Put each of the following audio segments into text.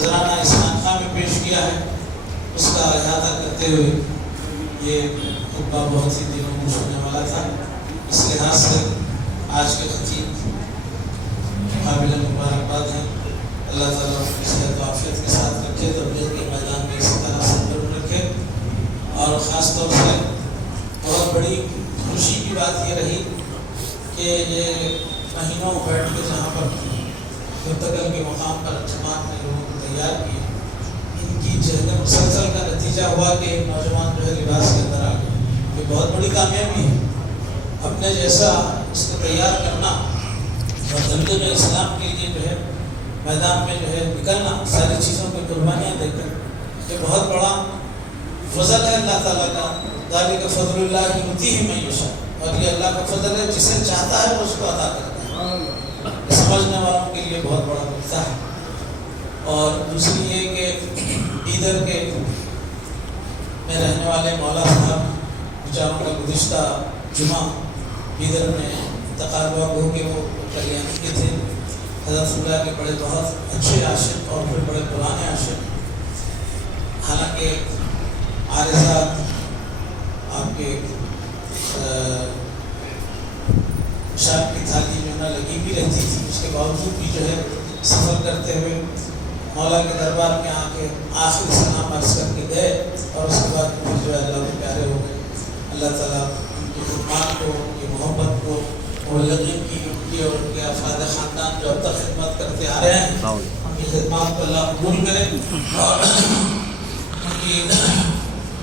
نذرانہ اس خانقاہ میں پیش کیا ہے، اس کا احاطہ کرتے ہوئے یہ خطبہ بہت سی دنوں کو ہونے والا تھا۔ اس لحاظ سے آج کے خطیب قابل مبارکباد ہیں، اللہ تعالیٰ کی صحت و عافیت کے ساتھ رکھے، تبلیغ کے میدان میں اسی طرح سرگرم رکھے۔ اور خاص طور سے بہت بڑی خوشی کی بات یہ رہی کہ یہ مہینوں بیٹھ کے جہاں پر منتقل کے مقام پر جماعت نے لوگوں کو تیار کیا، ان کی جہد مسلسل کا نتیجہ ہوا کہ نوجوان جو ہے لباس کے اندر آ گئے۔ یہ بہت بڑی کامیابی ہے، اپنے جیسا اس کو تیار کرنا اور زندگی میں اسلام کے لیے جو ہے میدان میں جو ہے نکلنا، ساری چیزوں کی قربانیاں دے کر، یہ بہت بڑا فضل ہے اللہ تعالیٰ کا۔ ذالک فضل اللہ یؤتیہ من یشاء، اور یہ اللہ کا فضل ہے، جسے چاہتا ہے وہ اس کو عطا کرتا ہے۔ سمجھنے والوں کے لیے بہت بڑا نقطہ ہے۔ اور دوسری یہ کہ بیدر کے میں رہنے والے مولا صاحب بیچاروں کا گزشتہ جمعہ بیدر میں انتقال ہوا، وہ کہ وہ کلیانی کے تھے، حضرت اللہ کے بڑے بہت اچھے عاشق اور پھر بڑے پرانے عاشق۔ حالانکہ عارضات آپ کے شام کی تھالی جو ہے لگی بھی رہتی تھی، اس کے باوجود بھی جو ہے سفر کرتے ہوئے مولا کے دربار میں آ کے آخری سلام عرض کر کے گئے، اور اس کے بعد پھر جو ہے اللہ کے پیارے ہو گئے۔ اللہ تعالیٰ ان کی خدمات کو، ان کی محبت کو اور یقین کی ان کی اور ان کے افراد خاندان جو اب تک خدمت کرتے آ رہے ہیں، ان کی خدمات کو اللہ قبول کرے اور ان کی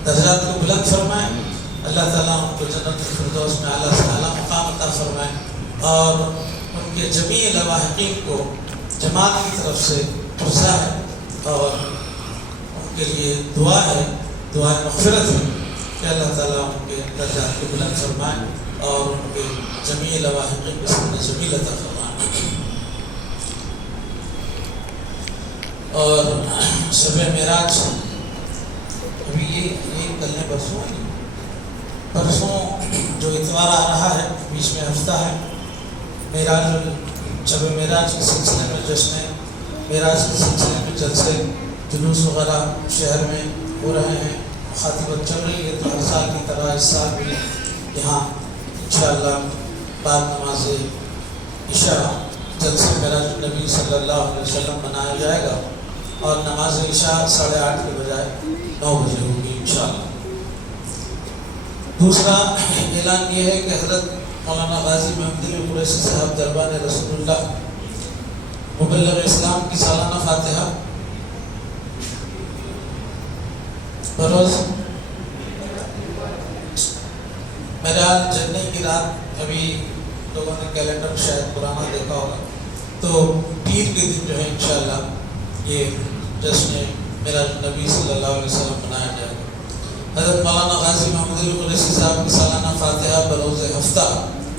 درجات کو بلند فرمائے۔ اللہ تعالیٰ ان کو جنت الفردوس میں اعلیٰ سے اعلیٰ مقام عطا فرمائے، اور ان کے جمیع لواحقین کو جماعت کی طرف سے پرسا ہے، اور ان کے لیے دعا ہے، دعائے مغفرت ہے کہ اللہ تعالیٰ ان کے درجات کو بلند فرمائے اور ان کے جمیع لواحقین کو سب جمیل عطا فرمائے۔ اور شب معراج ابھی یہ کل پرسوں جو اتوار آ رہا ہے، بیچ میں ہفتہ ہے، معراج شب معراج کے سلسلے میں جشن معراج کے سلسلے میں جلسے جلوس وغیرہ شہر میں ہو رہے ہیں، مخاطبت چل رہی ہے۔ تو ہر سال کی طرح اس سال بھی یہاں انشاءاللہ بعد نماز عشاء جلسہ معراج النبی صلی اللہ علیہ وسلم منایا جائے گا، اور نماز عشاء 8:30 کے بجائے 9 بجے ہوگی انشاءاللہ۔ دوسرا اعلان یہ ہے کہ حضرت مولانا غازی محمد علی قریشی صاحب دربان رسول اللہ مبلغ اسلام کی سالانہ فاتحہ بروز معراج جننے کی رات، ابھی لوگوں نے کیلنڈر شاید پرانا دیکھا ہوگا، تو پیر کے دن جو ہے انشاءاللہ یہ جشن معراج النبی صلی اللہ علیہ وسلم منایا جائے گا۔ حضرت مولانا غازی محمد علی قریشی صاحب کی سالانہ فاتحہ بروز ہفتہ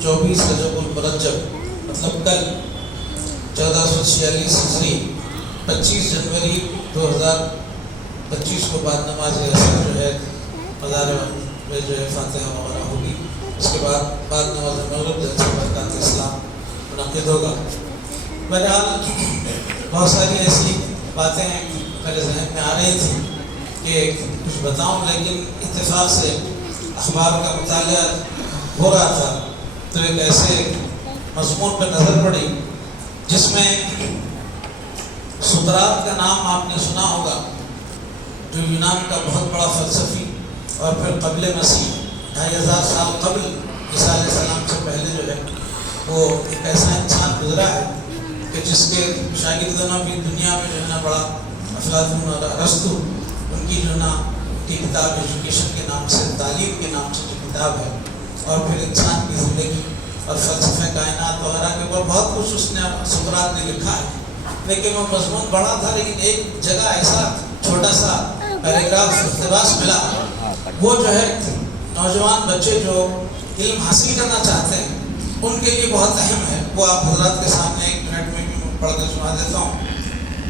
24 رجب المرجب، مطلب کل 1446 ہجری 25 جنوری 2025 کو بعد نماز عصر جو ہے مزار میں جو ہے فاتحہ وغیرہ ہوگی۔ اس کے بعد نماز مغرب جلسہ برکات اسلام منعقد ہوگا۔ بہرحال بہت ساری ایسی باتیں میرے ذہن میں آ رہی تھیں کہ کچھ بتاؤں، لیکن اتفاق سے اخبار کا مطالعہ ہو رہا تھا تو ایک ایسے مضمون پر نظر پڑی جس میں سقراط کا نام آپ نے سنا ہوگا، جو یونان کا بہت بڑا فلسفی اور پھر قبل مسیح 2500 سال قبل عیسیٰ علیہ السلام سے پہلے جو ہے وہ ایک ایسا انسان گزرا ہے کہ جس کے شاگردوں بھی دنیا میں جو ہے نا بڑا افلاطون اور ارسطو، ان کی جو نا کی کتاب ایجوکیشن کے نام سے، تعلیم کے نام سے جو کتاب ہے، اور پھر انسان کی زندگی اور فلسفہ کائنات وغیرہ کے اوپر بہت کچھ اس نے سقراط نے لکھا ہے، لیکن وہ مضمون بڑا تھا، لیکن ایک جگہ ایسا چھوٹا سا پیراگراف اقتباس ملا، وہ جو ہے نوجوان بچے جو علم حاصل کرنا چاہتے ہیں ان کے لیے بہت اہم ہے۔ وہ آپ حضرات کے سامنے 1 منٹ میں بھی پڑھ کر سنا دیتا ہوں،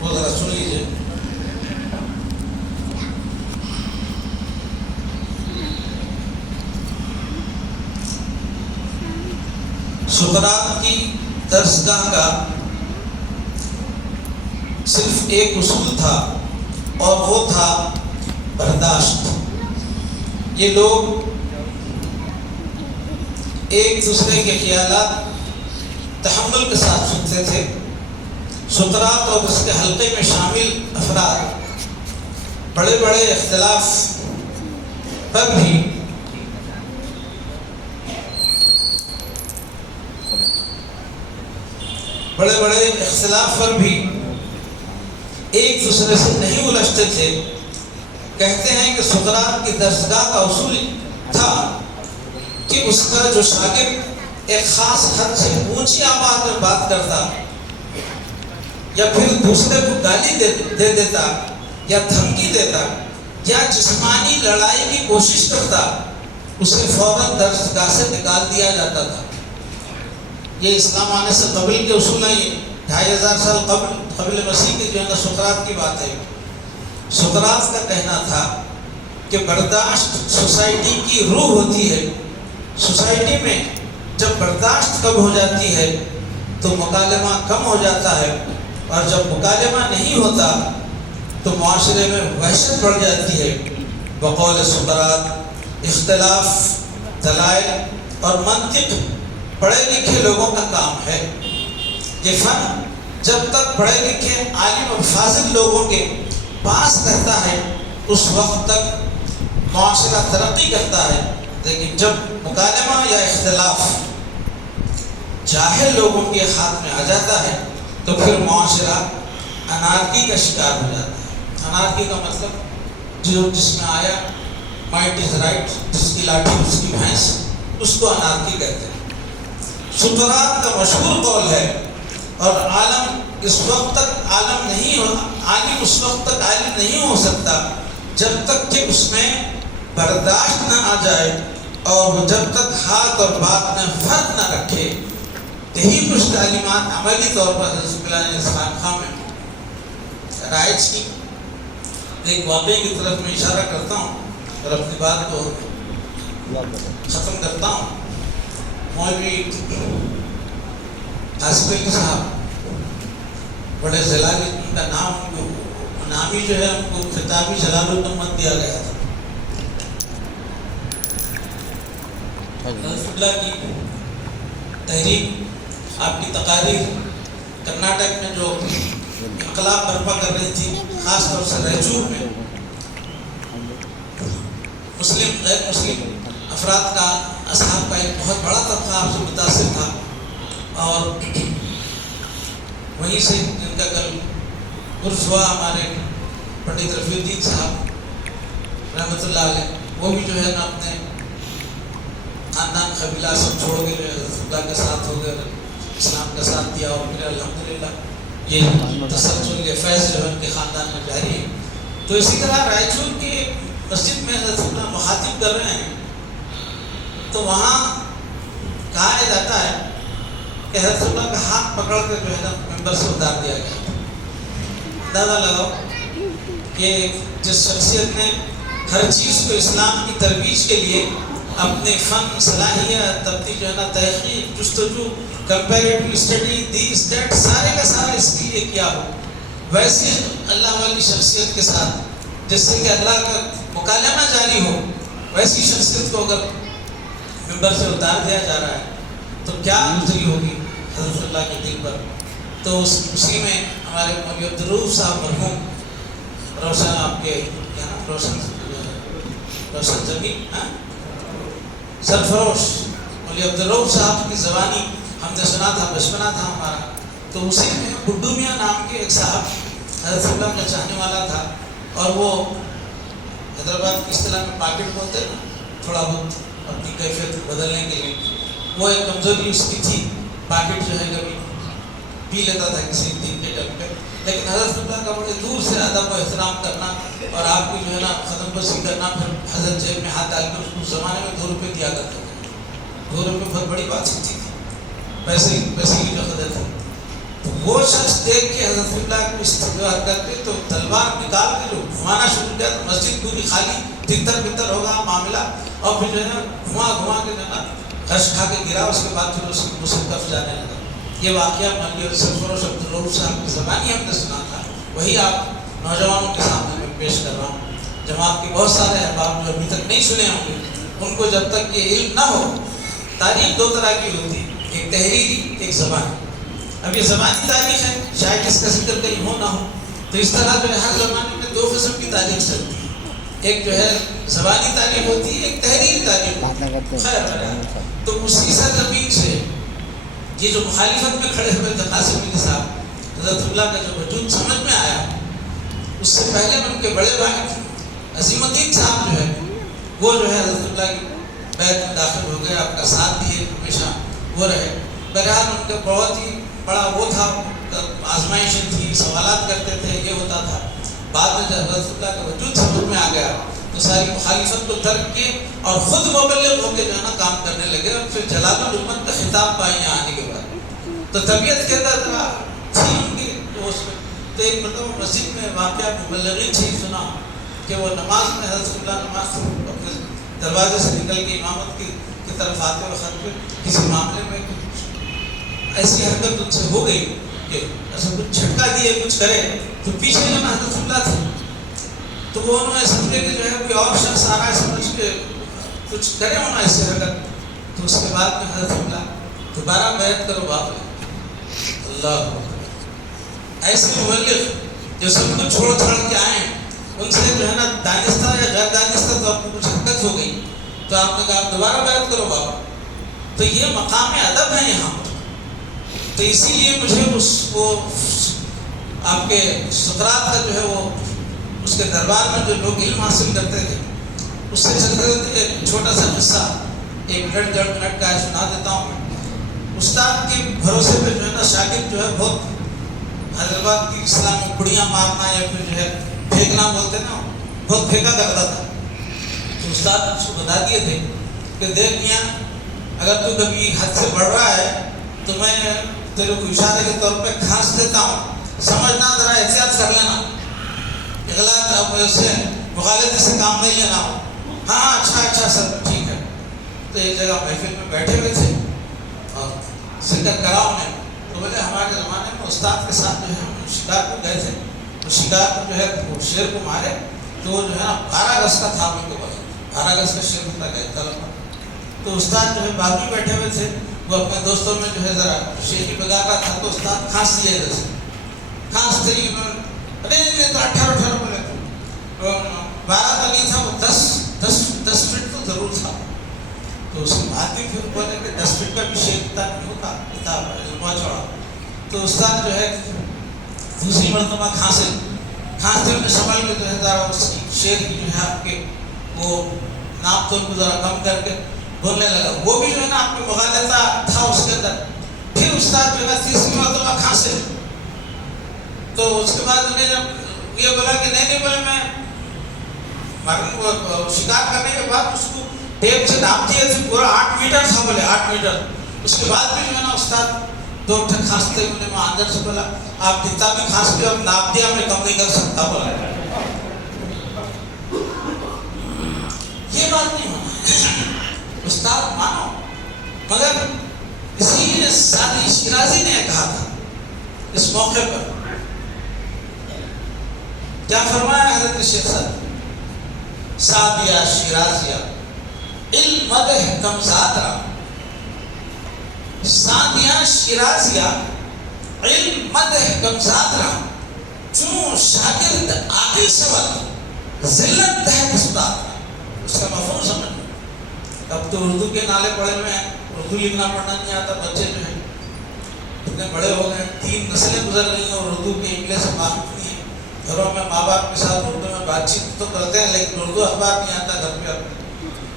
وہ ذرا سن لیجیے۔ سقراط کی درسگاہ کا صرف ایک اصول تھا اور وہ تھا برداشت۔ یہ لوگ ایک دوسرے کے خیالات تحمل کے ساتھ سنتے تھے۔ سقراط اور اس کے حلقے میں شامل افراد بڑے بڑے اختلاف پر بھی ایک دوسرے سے نہیں الجھتے تھے۔ کہتے ہیں کہ سقراط کی درسگاہ کا اصول تھا کہ اس کا جو شاگرد ایک خاص حد سے اونچی آواز میں بات کرتا یا پھر دوسرے کو گالی دے دیتا یا دھمکی دیتا یا جسمانی لڑائی کی کوشش کرتا، اسے فوراً درسگاہ سے نکال دیا جاتا تھا۔ یہ اسلام آنے سے قبل کے اصول ہیں، یہ 2500 سال قبل مسیح کی جو ہے نا سقراط کی بات ہے۔ سقراط کا کہنا تھا کہ برداشت سوسائٹی کی روح ہوتی ہے۔ سوسائٹی میں جب برداشت کم ہو جاتی ہے تو مکالمہ کم ہو جاتا ہے، اور جب مکالمہ نہیں ہوتا تو معاشرے میں وحشت بڑھ جاتی ہے۔ بقول سقراط اختلاف دلائل اور منطق پڑھے لکھے لوگوں کا کام ہے۔ یہ فن جب تک پڑھے لکھے عالم اور فاضل لوگوں کے پاس رہتا ہے اس وقت تک معاشرہ ترقی کرتا ہے، لیکن جب مکالمہ یا اختلاف جاہل لوگوں کے ہاتھ میں آ جاتا ہے تو پھر معاشرہ انارکی کا شکار ہو جاتا ہے۔ انارکی کا مطلب جس میں آیا مائٹ از رائٹ، جس کی لاٹھی اس کی بھینس، اس کو انارکی کہتے ہیں۔ سقراط کا مشہور قول ہے، اور عالم اس وقت تک عالم نہیں ہو، عالم اس وقت تک عالم نہیں ہو سکتا جب تک کہ اس میں برداشت نہ آ جائے اور جب تک ہاتھ اور بات میں فرق نہ رکھے۔ یہی کچھ تعلیمات عملی طور پر حضرت مولانا نے خانقاہ میں رائج کی۔ ایک واقعے کی طرف میں اشارہ کرتا ہوں اور اپنی بات کو ختم کرتا ہوں۔ مولوی آصف صاحب بڑے جلال، ان کا نام ہی جو ہے ان کو خطابی جلال الامت دیا گیا تھا۔ حضرت اللہ کی تحریک، آپ کی تقاریر کرناٹک میں جو انقلاب برپا کر رہی تھی، خاص طور سے رائچور میں مسلم غیر مسلم افراد کا، اصحاب کا ایک بہت بڑا طبقہ آپ سے متاثر تھا، اور وہیں سے جن کا کل عرس ہوا ہمارے پنڈت رفیع الدین صاحب رحمۃ اللہ علیہ، وہ بھی جو ہے نا اپنے خاندان قبیلہ سب چھوڑ کے حضرت اللہ کے ساتھ ہو گئے، اسلام کا ساتھ دیا، اور پھر الحمدللہ یہ تسلسل یہ فیض جو ہے ان کے خاندان میں جاری ہے۔ تو اسی طرح رائچور کی مسجد میں حضرت اللہ مخاطب کر رہے ہیں تو وہاں کہا جاتا ہے کہ حضرت اللہ کا ہاتھ پکڑ کے جو ہے نا ممبر سے اتار دیا گیا۔ اندازہ لگاؤ کہ جس شخصیت نے ہر چیز کو اسلام کی ترویج کے لیے اپنے فن، صلاحیت، اپنی جو ہے نا تحقیق، جستجو، کمپیریٹیو اسٹڈی، دیس دیٹ، سارے کا سارا اس کے لیے کیا ہو، ویسی اللہ والی شخصیت کے ساتھ جس سے کہ اللہ کا مکالمہ جاری ہو، ویسی شخصیت کو اگر ممبر سے اتار دیا جا رہا ہے تو کیا گزری ہوگی حضرت اللہ کے دل پر۔ تو اسی میں ہمارے مولوی عبدالرؤف صاحب مرحوم، روشن آپ کے کیا نام، روشن زمین سرفروش مولوی عبدالرؤف صاحب کی زبانی ہم نے سنا تھا، بچپنا تھا ہمارا، تو اسی میں گڈو میاں نام کے ایک صاحب حضرت اللہ کا چاہنے والا تھا، اور وہ حیدرآباد کی اصطلاح میں پاکٹ بولتے ہیں نا، تھوڑا بہت اپنی کیفیت بدلنے کے لیے، وہ ایک کمزوری اس کی تھی، پاکٹ جو ہے کبھی پی لیتا تھا کسی دن کے ٹائم پہ، لیکن حضرت اللہ کا بڑے دور سے ادب و احترام کرنا اور آپ کی جو ہے نا قدم پرسی کرنا، پھر حضرت جیب میں ہاتھ ڈال کر اس زمانے میں 2 روپے دیا کرتے تھے۔ 2 روپے بہت بڑی بات ہوتی تھی، پیسے کی جو قدر تھی۔ تو وہ شخص دیکھ کے حضرت اللہ کو استقبال کرتے تو تلوار نکال کے جو گھمانا شروع کیا تو مسجد پوری خالی، تتر بتر ہوگا معاملہ، اور پھر جو ہے نا گھما کے جو ہے نا غش کھا کے گرا، اس کے بعد پھر اس کی مسلم کف جانے لگا۔ یہ واقعہ مولوی سرفروش عبدالرؤف صاحب کی زبانی ہم نے سنا تھا، وہی آپ نوجوانوں کے سامنے میں پیش کر رہا ہوں۔ جماعت کے بہت سارے احباب جو ابھی تک نہیں سنے ہوں گے، ان کو جب تک یہ علم نہ ہو، تاریخ دو طرح کی ہوتی ہے، ایک تحریری، ایک زبانی۔ اب یہ زبانی تاریخ ہے، شاید اس کا ذکر کہیں ہو نہ ہو، تو اس طرح جو ہے ہر زمانے میں دو قسم کی تاریخ چلتی ہے، ایک جو ہے زبانی تاریخ ہوتی ہے، ایک تحریری تاریخ ہوتی ہے۔ خیر، تو اسی سرزمین سے یہ جو مخالفت میں کھڑے ہوئے قاسم علی صاحب، حضرت اللہ کا جو وجود سمجھ میں آیا، اس سے پہلے ان کے بڑے بھائی عظیم الدین صاحب جو ہے وہ جو ہے حضرت اللہ کی بیعت میں داخل ہو گئے، آپ کا ساتھ دیے، ہمیشہ وہ رہے۔ بہرحال ان کا بہت ہی بڑا وہ تھا، آزمائشیں تھی، سوالات کرتے تھے، یہ ہوتا تھا۔ بعد میں جب حضرت اللہ کا وجود سمجھ میں آ گیا تو ساری مخالفت کو ترک کیے اور خود مبلغ ہو کے جو ہے نا کام کرنے لگے، اور پھر جلال الامت کا خطاب پائے یہاں آنے کے بعد۔ تو طبیعت کے اندر تھی ان کی تو ایک مرتبہ مسجد میں واقعہ مبلغین سے ہی سنا کہ وہ نماز میں حضرت اللہ نماز اپنے دروازے سے نکل کے امامت کی طرف آتے وقت پہ کسی معاملے میں ایسی حرکت ان سے ہو گئی کہ ایسا کچھ جھٹکا دیے، کچھ کرے، تو پیچھے جو نا حضرت اللہ تھے، تو وہ انہوں نے سمجھے کہ جو ہے کوئی اور شخص آ رہا ہے، سمجھ کے کچھ کرے ہونا ایسی حرکت۔ تو اس کے بعد میں حضرت اللہ دوبارہ بیعت کرو باپ نے، اللہ ایسے مبلغ جو سب کچھ چھوڑ چھاڑ کے آئے، ان سے جو ہے نا دانستہ یا غیر دانستہ تو آپ کو کچھ حرکت ہو گئی، تو آپ نے کہا دوبارہ بیعت کرو بابا۔ تو یہ مقام ادب ہے یہاں پر، تو اسی لیے مجھے وہ آپ کے سقراط کا جو ہے وہ اس کے دربار میں جو لوگ علم حاصل کرتے تھے، اس سے چلتے تھے ایک چھوٹا سا قصہ، 1 منٹ 1.5 منٹ کا سنا دیتا ہوں میں۔ استاد کے بھروسے پہ جو ہے نا شاگرد جو ہے بہت حیدرآباد کی اسلام میں بڑیاں مارنا یا پھر جو ہے پھینکنا بولتے نا، بہت پھینکا کرتا تھا۔ تو استاد نے اس کو بتا دیے تھے کہ دیکھ میاں، اگر تو کبھی حد سے بڑھ رہا ہے تو میں تیرے کو اشارے کے طور پہ گھاس دیتا ہوں، سمجھنا، ذرا احتیاط کر لینا، اغلاط سے مغالطے سے کام نہیں لینا ہو۔ ہاں اچھا سر ٹھیک ہے۔ تو ایک جگہ محفل میں بیٹھے ہوئے تھے اور ذکر کرا انہیں، تو بولے ہمارے زمانے میں استاد کے ساتھ جو ہے ہم شکار کو گئے تھے، تو شکار کو جو ہے شیر کو مارے، تو وہ جو ہے نا 12 گز کا تھا، ان کے پاس 12 گز کا شیر ہوتا گیا طلب۔ تو استاد جو ہے بازو میں بیٹھے ہوئے تھے، وہ اپنے دوستوں میں جو ہے ذرا شیخی بگا رہا تھا، تو استاد کھانس دیا ادھر سے، کھانس دے ارے تو 18 بولے، 12 تو نہیں تھا، وہ 10 فٹ تو ضرور تھا۔ تو اس کے بعد بھی پھر بولے کہ 10 فٹ کا بھی شیر کتاب نہیں ہوتا، کتاب بہت چوڑا۔ تو استاد جو ہے دوسری مرتبہ کھانستے ہوئے سنبھل کے جو ہے ذرا اس کی شیر کی جو ہے آپ کے وہ ناپ تو ذرا کم کر کے بولنے لگا، وہ بھی جو ہے نا آپ کو مغالطہ تھا اس کے اندر۔ پھر استاد جو ہے تیسری مرتبہ کھانسے، تو اس کے بعد انہیں جب یہ بولا کہ نہیں بولے میں شکار کرنے کے بعد اس کو ٹیپ سے ناپ دیا تھے، پورا 8 میٹر تھا، بولے 8 میٹر۔ اس کے بعد بھی جو ہے نا استاد 2 ٹھک کھانستے ہوئے میں اندر سے بولا آپ کتنا بھی کھانستے ہو، اب ناپ دیا میں کم نہیں کر سکتا، بولا یہ بات نہیں ہونا، استاد مانو۔ مگر اسی لیے سادی شیرازی نے کہا تھا اس موقع پر، کیا فرمایا حضرت شیخ صاحب، سادیہ شیرازیہ علم مدح کم زادرا، سادیہ شیرازیہ علم مدح کم زادرا، چون شاگرد عاقل شود ذلت تحت استاد۔ اس کا مفہوم سمجھ لیں۔ اب تو اردو کے نالے پڑے ہوئے ہیں، اردو لکھنا پڑھنا نہیں آتا، بچے جو ہیں اتنے بڑے ہو گئے، 3 نسلیں گزر گئی ہیں اور اردو کے انگلش سے واقف نہیں ہے۔ گھروں میں ماں باپ کے ساتھ اردو میں بات چیت تو کرتے ہیں، لیکن اردو اخبار نہیں آتا گھر پہ اپنے۔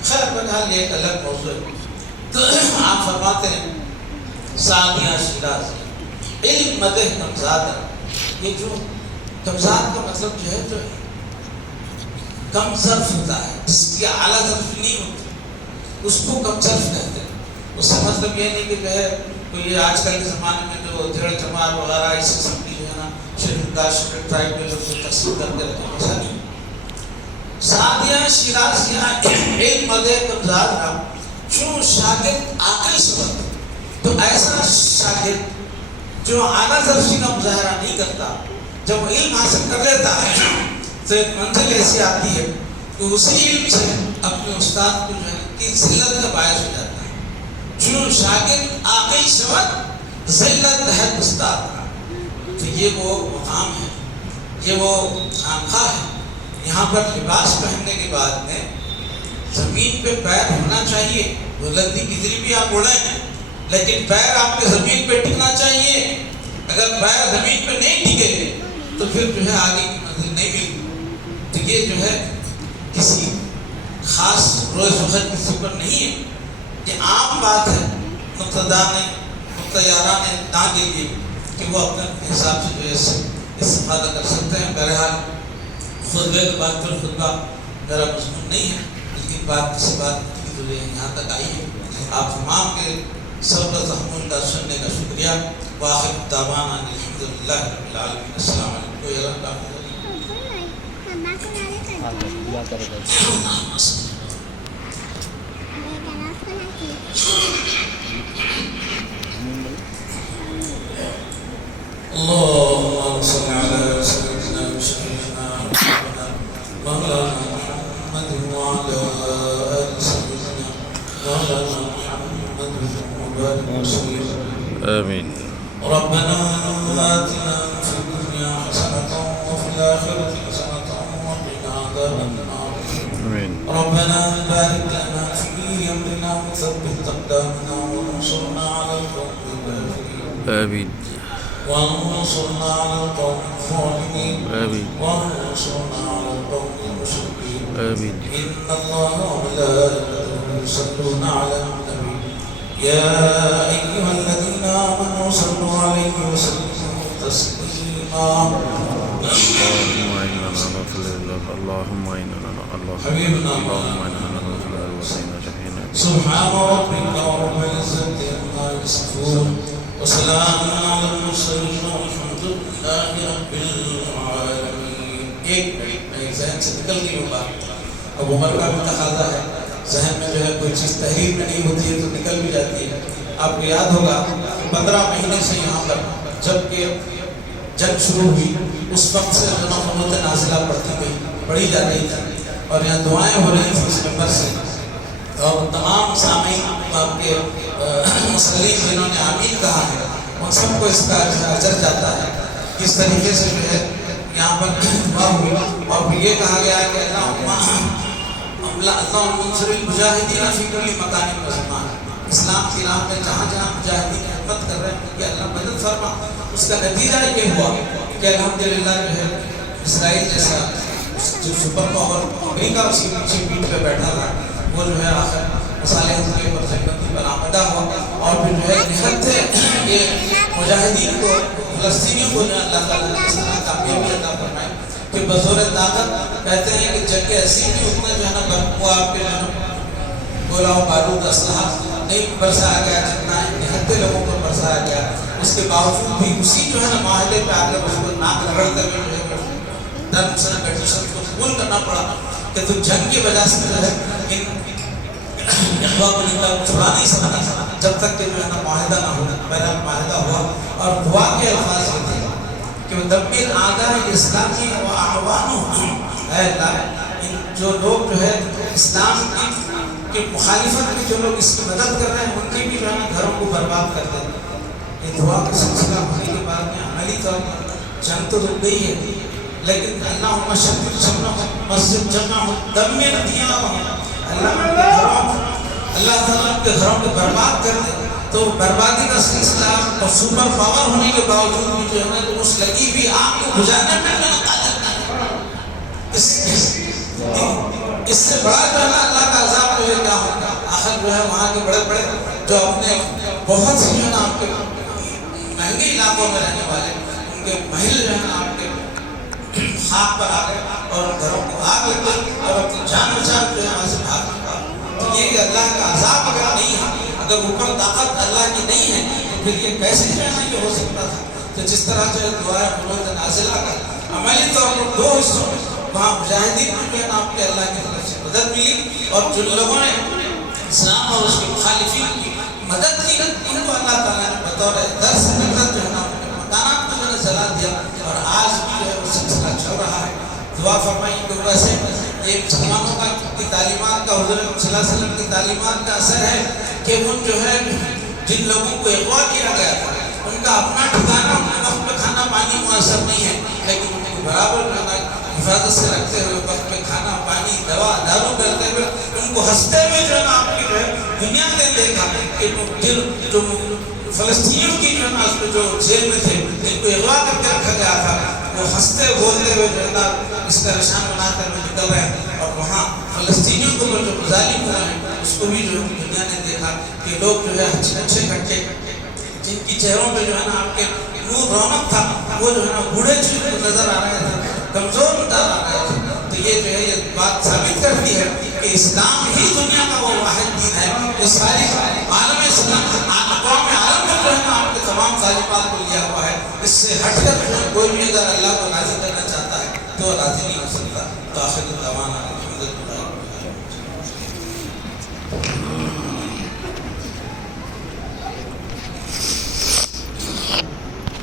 خیر بہرحال یہ ایک الگ موضوع ہے۔ تو آپ فرماتے ہیں سادیہ شیراز علم مدح کمزاد، یہ جو کمزاد کا مطلب جو ہے جو کم ظرف ہوتا ہے، جس کی اعلیٰ ظرف نہیں ہوتی، اس کو کم ظرف کہتے ہیں۔ اس کا مطلب یہ نہیں کہ جو ہے کوئی آج کل کے زمانے میں جو دھیڑ چمار وغیرہ اس قسم کی جو ہے نا شیڈول کاسٹ شیڈول ٹرائب میں لوگ تقسیم کر کے رکھے، ایسا نہیں۔ سادیہ شیرازیہ علم مدح کمزاد چون شاگرد عاقل شود، تو ایسا شاگرد جو اعلیٰ ظرفی کا مظاہرہ نہیں کرتا، جب وہ علم حاصل کر لیتا ہے تو ایک منزل ایسی آتی ہے کہ اسی علم سے اپنے استاد کو جو ہے کہ ذلت کا باعث ہو جاتا ہے. چون شاگرد عاقل شود ذلت ہے استاد کا. تو یہ وہ مقام ہے، یہ وہ خانقاہ ہے. یہاں پر لباس پہننے کے بعد میں زمین پہ پیر ہونا چاہیے. وہ لندی کتنی بھی آپ اڑے ہیں لیکن پیر آپ کے زمین پہ ٹکنا چاہیے. اگر پیر زمین پہ نہیں ٹکے تو پھر جو ہے آگے کی منزل نہیں ملتی. تو یہ جو ہے کسی خاص روز وقت کسی پر نہیں ہے، یہ عام بات ہے مقتدیاران نا کے لیے کہ وہ اپنے حساب سے جو ہے استفادہ کر سکتے ہیں. بہرحال خطبے کے بعد پھر خطبہ میرا مضمون نہیں ہے، لیکن بات کسی بات کی جو یہاں تک آئی ہے. آپ تمام کے صبر تحمل کا سننے کا شکریہ. واخر دعوانا الحمدللہ رب العالمین. السلام علیکم. کوئی اعلان کافی اللهم صل على سيدنا وشفيعنا مولانا محمد وعلى آل سيدنا مولانا محمد وبارك وسلم. آمين. ربنا آتنا في الدنيا حسنة وفي الآخرة حسنة وقنا عذاب النار. آمين. ربنا بارك لنا في أمرنا وثبت أقدامنا وانصرنا على القوم الكافرين. آمين. وانصرنا على القوم الظالمين. آمين. وانصرنا على القوم المشركين. آمين. إن الله وملائكته يصلون على النبي يا أيها الذين آمنوا صلوا عليه وسلموا تسليما. اللهم إنا نغفر لك اللهم إنا حبيبنا اللهم إنا نغفر لك وسينا شفينا. سبحان ربك رب العزة عما يصفون وسلام على المرسلين والحمد لله رب العالمين. ایک میرے ذہن سے نکل گئی وہ بات. اب عمر کا بھی تقاضا ہے، ذہن میں جو ہے کوئی چیز تحریر میں نہیں ہوتی ہے تو نکل بھی جاتی ہے. آپ کو یاد ہوگا 15 مہینے سے یہاں پر جب کہ جنگ شروع ہوئی اس وقت سے جو قنوت نازلہ پڑھی جا رہی تھی اور یہاں دعائیں ہو رہی تھیں اس ممبر سے. اور تمام سامعین آپ کے مسلم جنہوں نے آمین کہا ہے ان سب کو اس کا اجر جاتا ہے. کس طریقے سے جو ہے یہاں پر دعا ہوئی اور پھر یہ کہا گیا کہ اللہ منصر المجاہدین فی کل مکان وزمان. اسلام کی راہ میں جہاں جہاں مجاہدین خدمت کر رہے ہیں کہ اللہ مدد فرما. اس کا نتیجہ یہ ہوا کہ الحمدللہ جو ہے اسرائیل جیسا جو سپر پاور امریکہ اسی پیٹھ پہ بیٹھا تھا وہ جو ہے آخر مصالح حملے پر جنگبندی پر آمدہ ہوا. اور پھر جو ہے نہت تھے یہ مجاہدین کو فلسطینیوں کو جو اللہ تعالیٰ نے اس طرح کامیابی عطا فرمائی کہ بزور طاقت کہتے ہیں کہ جنگ عظیم بھی اتنا جو ہے نا وہ آپ کے جو ہے گولہ و بارود اسلحہ نہیں برسایا گیا جتنا نہتے لوگوں پر برسایا گیا. اس کے باوجود بھی اسی جو ہے نا معاہدے پہ آ کر اس کو ناک رگڑتے ہوئے جو ہے ٹرمس اینڈ کنڈیشن کو قبول کرنا پڑا کہ تو جنگ کی وجہ سے جو ہے ان اخبار کو چھڑا نہیں سکتا جب تک کہ جو ہے نا معاہدہ نہ ہو. پہلا معاہدہ ہوا اور دعا کے الفاظ یہ تھے کہ مدبر آگاہ اسلامی و اعوانوں اے اللہ ان جو لوگ جو ہے اسلام کی مخالفت میں جو لوگ اس کی مدد کر رہے ہیں ان کی بھی جو ہے نا گھروں کو برباد کر دیں. یہ دعا کا سلسلہ ہونے کے بعد میں عملی طور پر جنگ تو رک گئی ہے لیکن اللہم شدد جمع مسجد جمع دمر دیارہم. اللہ تعالیٰ کے گھروں کو برباد کر دے. تو بربادی کا سلسلہ اور سپر پاور ہونے کے باوجود بھی جو ہے نا تو اس لگی ہوئی آگ کو بجھانے میں اس سے بڑا جو ہے اللہ کا عذاب جو ہے کیا ہوگا. آخر جو ہے وہاں کے بڑے بڑے جو اپنے بہت سی جو ہے نا آپ کے مہنگے علاقوں میں رہنے والے ان کے محل جو ہے نا آپ کے خاک پر آ گئے اور گھروں کو آگ لگ گئی اور اپنی جان بچا جو ہے وہاں سے بھاگ نکلا. تو یہ اللہ کا عذاب اگر نہیں ہے، اگر اوپر طاقت اللہ کی نہیں ہے تو پھر یہ کیسے جو ہے یہ ہو سکتا تھا. تو جس طرح جو ہے دعائیں قنوت نازلہ کا عملی طور پر 2 حصوں میں وہاں مجاہدین میں جو ہے آپ کے اللہ کی طرف سے مدد ملی اور جن لوگوں نے اسلام اور اس کے مخالفین کی مدد کی ان کو اللہ تعالیٰ نے بطور درس مدد جو ہے نا مکانات کو جو ہے جلا دیا اور آج بھی جو ہے وہ سلسلہ چل رہا ہے. دعا فرمائیے کہ ویسے یہ مسلمانوں کی تعلیمات کا، حضور صلی اللہ علیہ وسلم کی تعلیمات کا اثر ہے کہ ان جو ہے جن لوگوں کو اغوا کیا گیا تھا ان کا اپنا ٹھکانا، ان کے وقت پہ کھانا پانی میسر نہیں ہے، لیکن ان کو برابر حفاظت سے رکھتے ہوئے وقت پہ کھانا پانی دوا دارو کرتے ہوئے ان کو ہنستے ہوئے جو ہے نا آپ کی جو ہے دنیا نے دیکھا کہ جو فلسطینیوں کی جو ہے نا اس میں جو جیل میں تھے جن کو اغوا کر کے رکھا گیا تھا وہ ہنستے بولتے ہوئے جو ہے نا اس کا نشان بنا کر وہ نکل رہے ہیں. اور وہاں فلسطینیوں کو جو ظالم ہوئے ہیں اس کو بھی جو دنیا نے دیکھا کہ لوگ جو ہے اچھے کھٹے جن کی چہروں پہ جو ہے نا آپ کے نور رونق تھا وہ جو ہے نا بوڑھے چیز نظر آ رہے تھے، کمزور نظر آ رہے تھے. تو یہ جو ہے یہ بات ثابت کرتی ہے کہ اسلام ہی دنیا کا وہ واحد دین ہے جو ساری عالم اسلام اقوام عالم میں جو ہے نا آپ کے تمام تعلیمات کو لیا ہوا ہے. اس سے ہٹ کر کوئی بھی اگر اللہ کو راضی کرنا چاہتا ہے تو راضی نہیں ہو سکتا. تو آخر الزمان